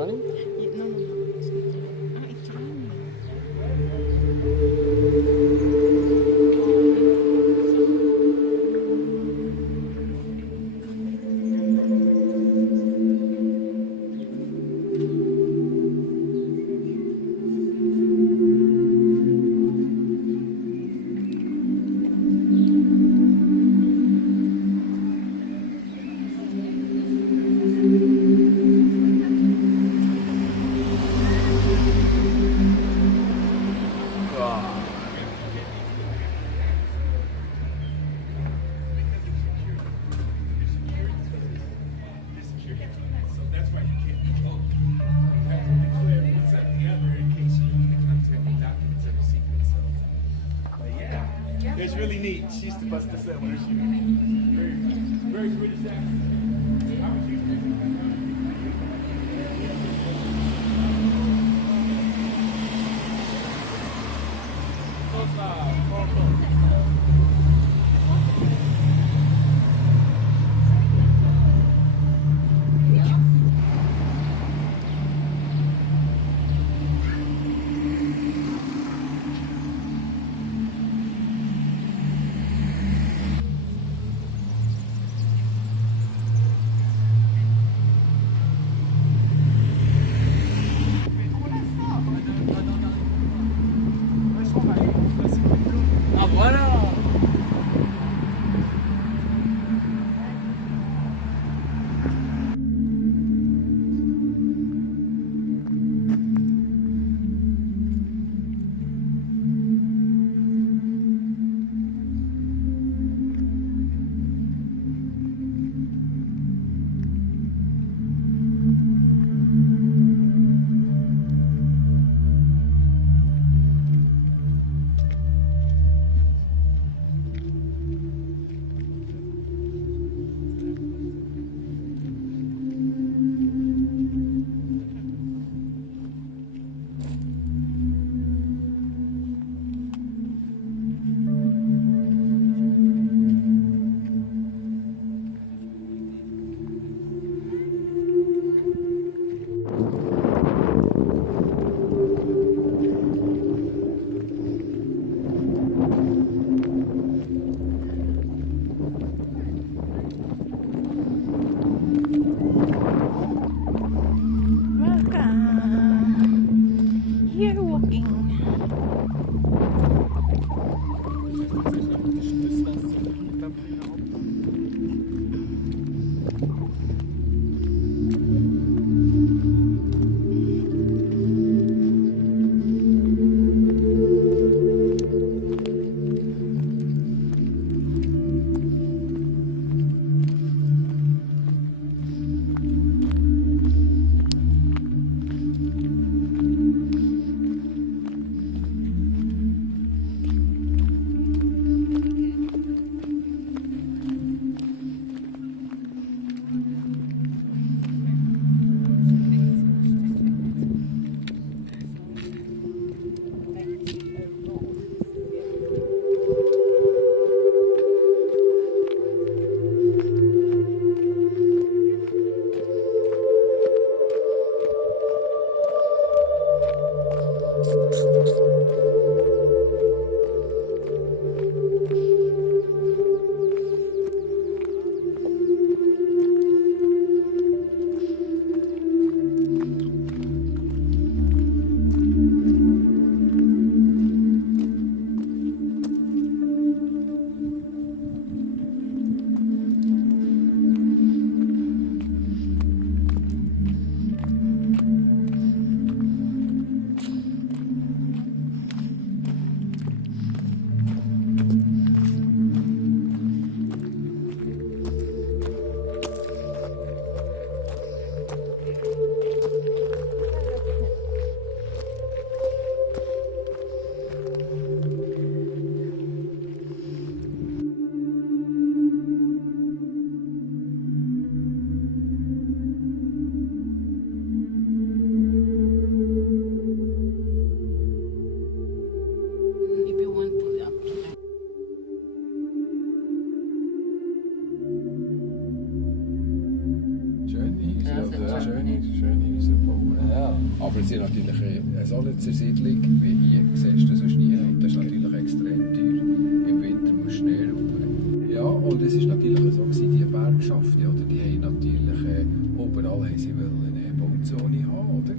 running? No, no, no. It's not there. Ah, it's running. It's really neat. She used to bust us up when she was very British accent. I was used to it. Häuser. Ja, Also, sehr schöne Häuser bauen. Ja. Aber sie sind natürlich so eine Zersiedlung wie hier, siehst du sonst nie. Und das ist natürlich extrem teuer. Im Winter musst du Schnee rum. Ja, und es ist natürlich so gewesen, die Bergschaften, oder, die haben natürlich überall haben sie wollen eine Bauzone haben, oder?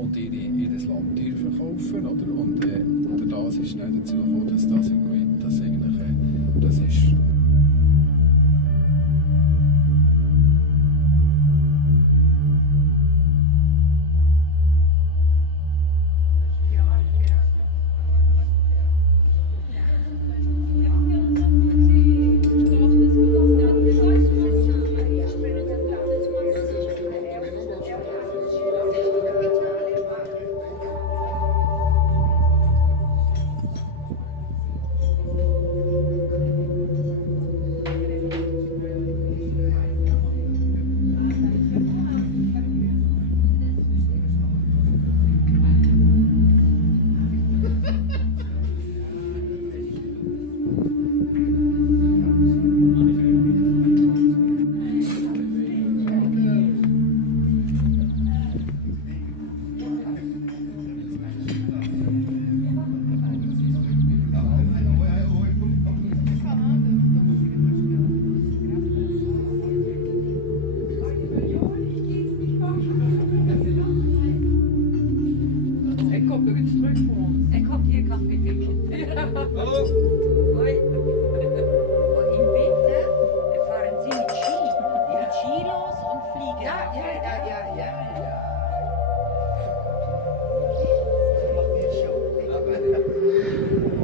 Und ihr Land teuer verkaufen, oder? Und durch das ist dann dazu gekommen, dass das irgendwie, das eigentlich, das ist Ik kom hier koffie drinken. Hoi. Und im Winter fahren sie mit Skilos und fliegen. Ja.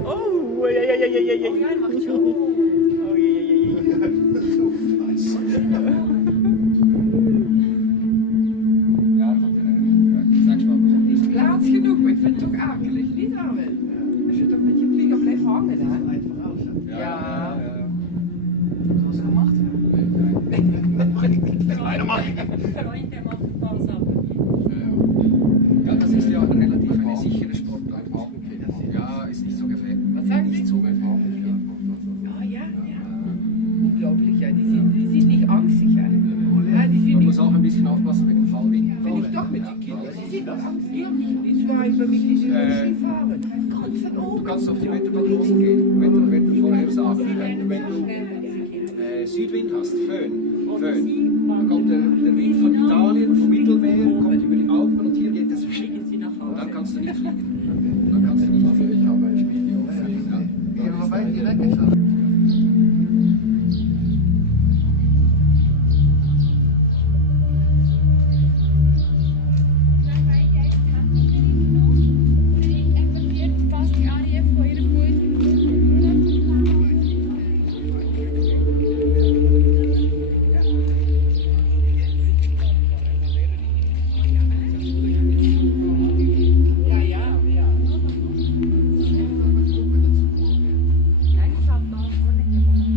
Oh, ja, ja, ja, ja, ja, ja. Ja, macht schon. Oh, ja, ja, ja, ja. Ja, sag's mal. Is plaats genoeg, maar ik vind het ook akelig, niet Armin? Als je toch met je vlieger blijft hangen, hè? Ja. Freunde machen das aber nicht. Ja, das ist ja relativ eine sichere Sportart. Ja, ist nicht so gefährlich. Was sagen Nicht Sie? so gefährlich. Ja. Unglaublich, ja. Die sind nicht angstig, ja. Ja, die sind Man nicht. muss auch ein bisschen aufpassen wegen Fallwind. Wenn ich doch mit den Kindern, die sind doch angstig. Die zwei für mich, die sind Skifahren. Ganz von Du oben. kannst auf die Wetterprognosen gehen, Wettervorhersagen. Wenn du Südwind hast, Föhn, dann kommt der Wind von Italien, vom Mittelmeer, kommt über die Alpen und hier geht es Fliegen sie nach Hause. Dann kannst du nicht fliegen. Dann kannst du nicht also fliegen. ich habe ein Video gesehen. Ja. Nein, ich hab da vorne gewonnen.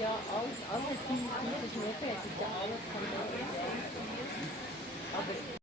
ja alles diese Schneefeld ist ja alles von der. Aber